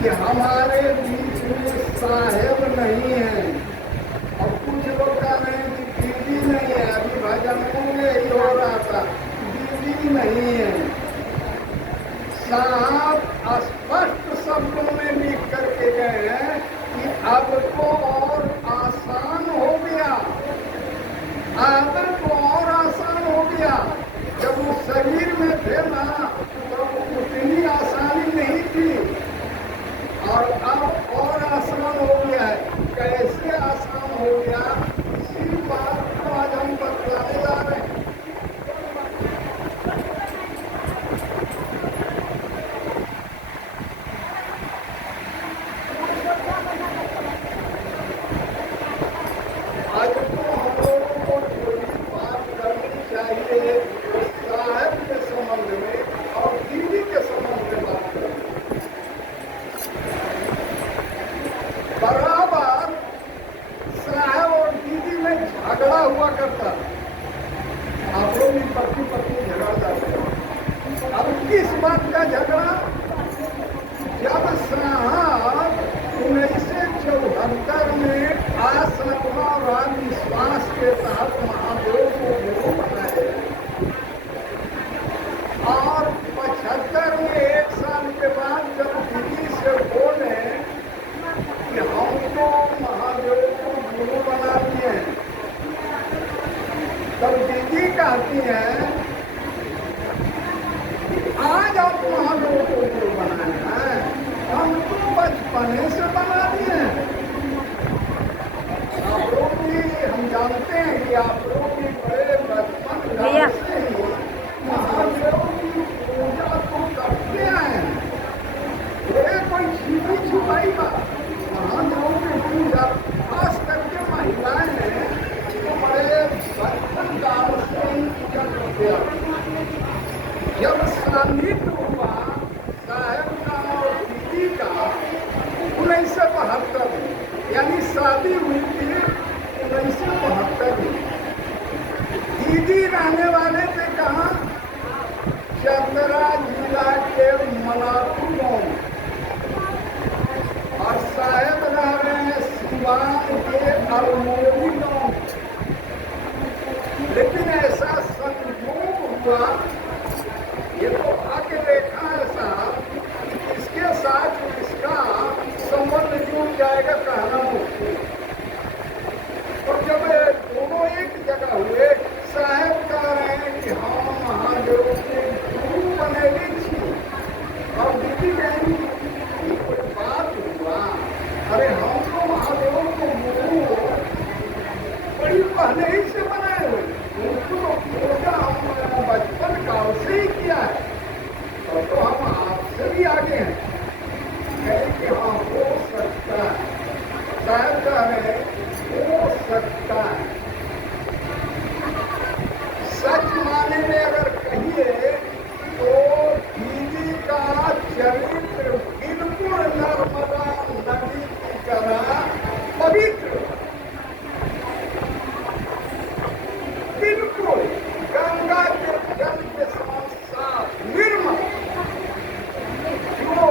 कि हमारे बीच में साहेब नहीं है। और कुछ लोग कह रहे हैं कि बीवी नहीं है। अभी भजनों में यही हो रहा था, बीवी नहीं है। साहब स्पष्ट शब्दों में लिख करके गए हैं कि अब तो और आसान हो गया, अब तो और आसान हो गया। जब वो शरीर में थे ना तो उतनी आसानी नहीं थी, और अब और आसान हो गया है। कैसे आसान हो गया, इसी बात को आज हम बतलाने जा रहे हैं। आज तो हम लोगों को थोड़ी बात करनी चाहिए साहब के संबंध में और दीदी के संबंध में बात करनी। बराबर साहब और दीदी में झगड़ा हुआ करता। आप लोग भी पति पत्नी झगड़ जाते हैं। अब किस बात का झगड़ा? जब साहब 1974 में आश्रमा और विश्वास के तहत महादेव को गुरु बनाए, और 75 में 1 साल के बाद जब दीदी से बोले कि हमको महादेव को गुरु बना दिए, तब दीदी कहती है आज आप महादेव को गुरु बनाए हैं, हम तो बचपने से बना दिए हैं। आप लोग भी, हम जानते हैं कि आप लोग भी बड़े बचपन से ही महादेव की पूजा को करते आए हैं। ये कोई छिपी छुपाई बात, महादेव की पूजा खास करके महिलाएं हैं तो बड़े बचपन काल से ही पूजा करते आए। जब सान्निध्य हुआ साहेब का और दीदी का 1972 में, यानी शादी हुई थी 1972 में। दीदी रहने वाले थे कहाँ? चतरा जिला के मनातू गाँव में, और साहेब रह रहे हैं सिवान के अरमोरी गाँव में। लेकिन ऐसा संयोग हुआ, ये तो आगे देखा है साहब, इसके साथ इसका संबंध जुड़ जाएगा कहना मुश्किल। और जब दोनों एक जगह हुए, साहेब कह रहे हैं कि हम महादेव के गुरु बनेगी थी, और दीदी कहेंगी ये कोई बात हुआ? अरे हम तो महादेव को गुरु बड़ी पहले ही से बनाए हुए, उनको पूजा हम बचपन काल से ही किया है, तो हम आपसे भी आगे हैं। कहें कि हाँ हो सकता है, शायद कहें हो सकता है। सच माने में अगर कहिए तो दीदी का चरित्र बिल्कुल नर्मदा नदी की तरह पवित्र, बिल्कुल गंगा के जल के समान साफ निर्मल, जो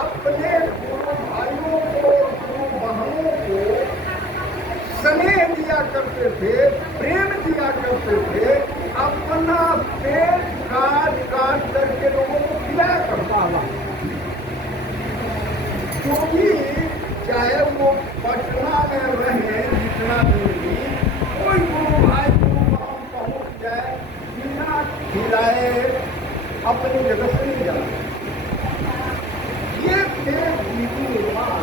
अपने गुरु भाइयों को, गुरु बहनों को स्नेह दिया करते थे, प्रेम दिया करते थे, अपना पेट काट काट करके लोगों को खिलाया करता था। क्योंकि चाहे वो पटना में रहे जितना दूरी, कोई गुरु भाई गुरु बहन पहुंच जाए बिना खिलाए अपनी जगह से नहीं जाना। ये थे दीदी निर्माण।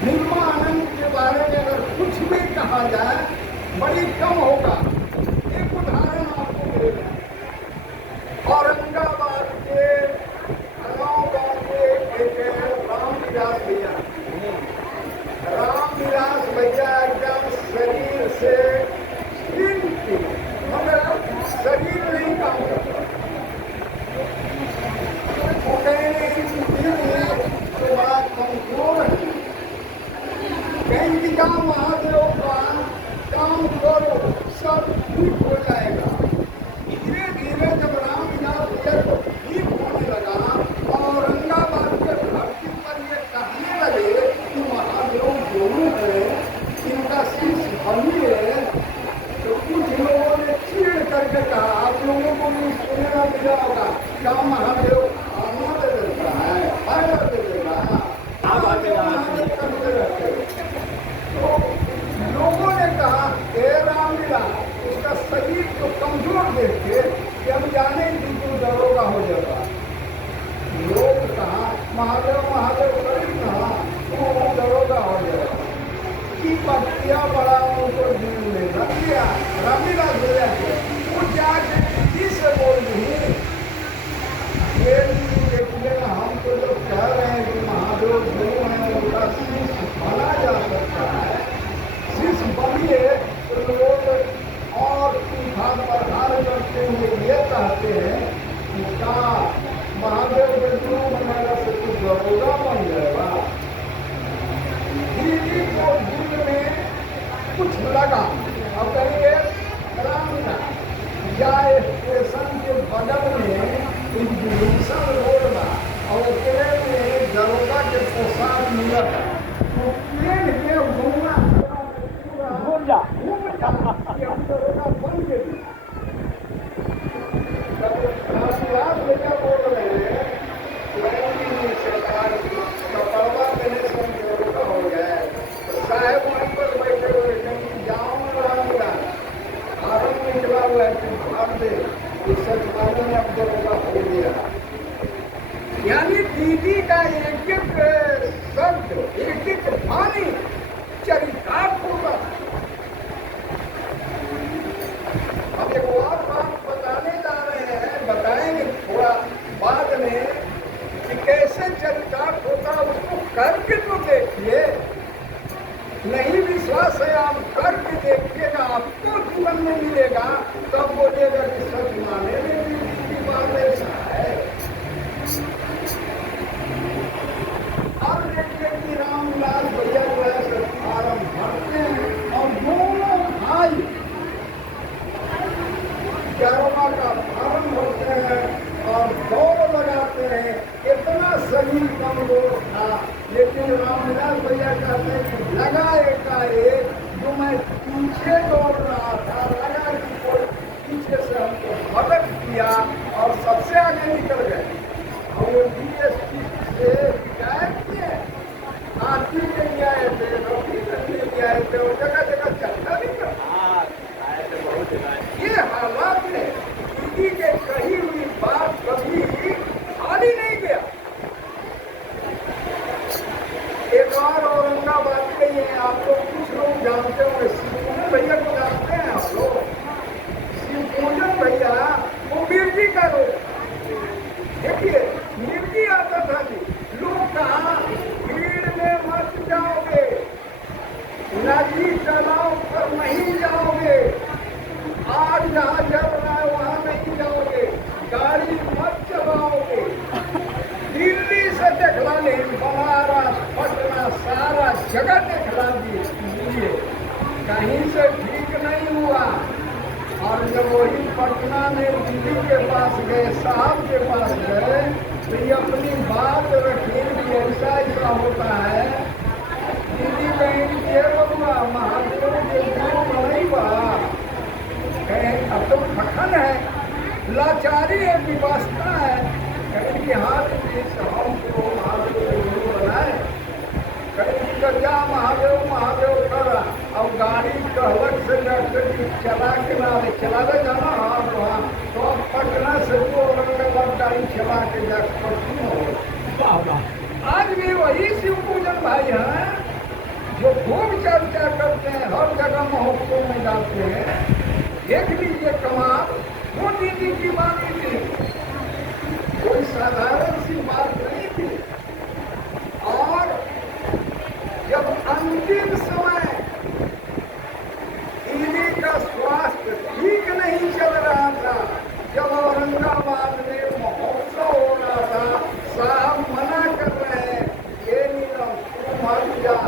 निर्माण के बारे में अगर कुछ भी कहा जाए बड़ी कम होगा। एक उदाहरण आपको दे दें, औरंगाबाद के गाँव के एक रामविलास भैया, रामविलास भैया एकदम शरीर से मगर शरीर नहीं काम करता। वो कहने की तो बड़ा कमजोर है, कहीं भी काम महादेव का काम करो, सब क्या होगा? क्या महादेव खाना दे देता है, फायदा दे देगा? महादेव करते रहते हो। तो लोगों ने कहा हे रामलीला, उसका शरीर को कमजोर देख के कि हम जाने कि तू दरोगा हो जाएगा। लोग कहा महादेव महादेव करी कहा तू दरोगा हो जाएगा की बख्तिया बड़ा उनको जीव लेगा किया रामलीला हो जाए। वो जाके किसी से बोल रही ये देखिएगा, हम तो जो कह रहे हैं कि महादेव गुरु हैं, उनका शिष्य बना जा सकता है, शिष्य बनिए तो लोग और भाग प्रधान करते हुए ये कहते हैं कि का महादेव के गुरु बनेगा से कुछ दरोगा बन जाएगा। दीदी को दिल में कुछ लगा और कहिए रामलीला या स्टेशन के बगल में इंजीनियर रोड बा और अकेले में दरोगा के पोशाक मिलत तो प्लेन के घूमना घूम जा कि हम दरोगा बन गए। आप लेकर बोल रहे हैं सरकार कपड़वा देने से हम दरोगा हो गए। साहेब वहीं पर बैठे हुए कहीं जाऊँ रामलीला आरम निकला हुआ है कि भाग दे, उससे मालूम ने अब दरोगा हो गया। यानी दीदी का एक एक शब्द एक एक वाणी चरितार्थ होगा। हम एक और बात बताने जा रहे हैं, बताएंगे थोड़ा बाद में कि कैसे चरितार्थ होता है, उसको करके तो देखिए। नहीं विश्वास है आप करके देखिएगा, आपको जीवन में मिलेगा तब बोलिएगा कि सच माने में भी बात ऐसा है। अब देखिए कि रामलाल भैया जो है फार्म भरते हैं और दोनों भाई दरोगा का फार्म भरते हैं और दौड़ लगाते हैं। इतना शरीर कमजोर था, लेकिन रामलाल भैया कहते हैं कि लगा एकाएक जो मैं पीछे दौड़ रहा था, लगा कि कोई पीछे से हमको मदद किया और सबसे आगे निकल गए। और वो DSP से शिकायत किए, आरती के लिए आए थे, रोटी करने के आए थे और जगह जगह चलता नहीं था। ये हालात में दीदी के कही हुई बात कभी खाली नहीं गया। एक और औरंगाबाद के ये आप लोग कुछ लोग जानते होंगे, शिवपूजन भैया को जानते हैं आप लोग? शिवपूजन भैया वो मिर्गी का रोग, देखिए मिर्गी आता था जी। लोग कहा भीड़ में मत जाओगे, नदी तालाब पर नहीं जाओगे, आग जहाँ जल रहा है वहाँ नहीं जाओगे, गाड़ी मत चलाओगे। दिल्ली से देखला नहीं, बनारस पटना सारा जगह देखला दिए, कहीं से ठीक नहीं हुआ। और जब वही पटना में दिल्ली के पास गए, साहब के पास गए, तो ये अपनी बात रखी कि ऐसा ऐसा होता है। दीदी बहन के बबुआ महादेव के गुरु नहीं बा, अब तो खखन है, लाचारी है, विवस्था है। कहीं कि हाथ हमको महादेव के गुरु बनाए, कहीं कि जा महादेव महादेव कर और गाड़ी कहलक से डॉक्टर जी चला के ना चलावे जाना हाँ वहाँ तो अब पटना से तो औरंगाबाद गाड़ी चला के जाकर आज भी वही शिवपूजन भाई हैं जो खूब चर्चा करते हैं, हर जगह महोत्सव में जाते हैं। देख लीजिए कमाल, वो दीदी की बात थी, कोई साधारण सी बात नहीं थी। और जब अंतिम समय दीदी का स्वास्थ्य ठीक नहीं चल रहा था, जब औरंगाबाद में महोत्सव हो रहा था, साहब मना कर रहे हैं ये नीलम तू मत जा,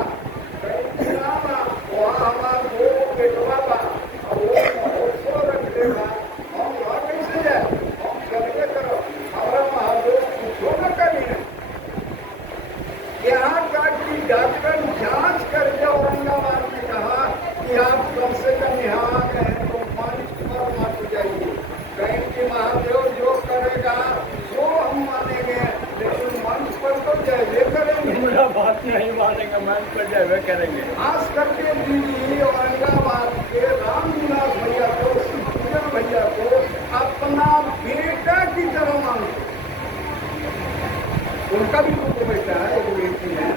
वहाँ हमारा वो बेटवा बा और वो महोत्सव रख देगा, हम वहाँ कैसे जाए। उनका भी तो बेटा है, एक बेटी है,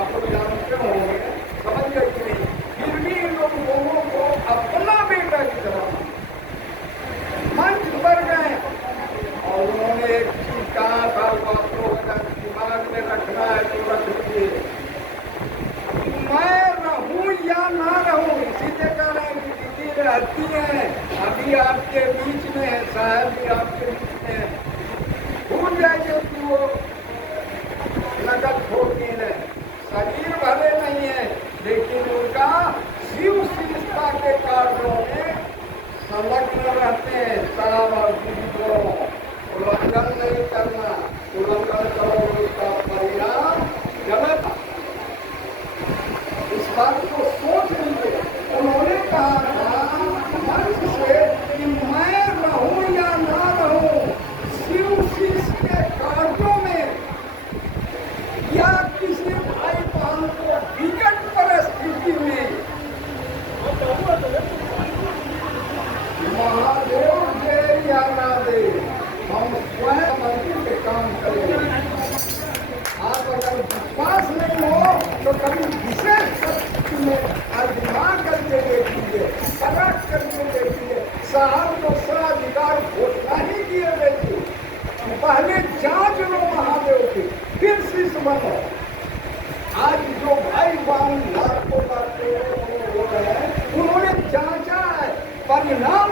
आप लोग जानते होंगे, समझ गए कि नहीं? फिर भी इन लोगों को अपना बेटा की तरह मंच पर गए और उन्होंने एक चीज कहा था, बातों का दिमाग में रखना है तो रख लीजिए, मैं रहूं या ना रहूं, सीधे कह रहे हैं कि दीदी रहती है, अभी आपके बीच में है, साहब भी आपके बीच में है, भूल जाइए कि वो नकल छोड़ती है, शरीर भले नहीं है लेकिन उनका शिव शिष्टा के कार्यों में संलग्न रहते हैं। साहब और दीदी को उल्लंघन नहीं करना, उल्लंघन करो उसका परिणाम गलत। इस बात को सोच लीजिए। उन्होंने कहा था मंच से कि मैं रहूं या ना रहूं शिव शिष्य के कार्यों में या किसी भाई बहन को विकट परिस्थिति में महादेव दे या ना दे, हम स्वयं मंदिर के काम करेंगे। आप अगर विश्वास नहीं हो तो कभी विशेष शक्ति में आजमा करके देखिए, परख करके देखिए। साहब को स्वाधिकार घोषणा ही किए देखिए, पहले जांच लो महादेव की, फिर शिष्य बनो। आज जो भाई बहन लाखों हो रहे हैं, उन्होंने जांचा है, परिणाम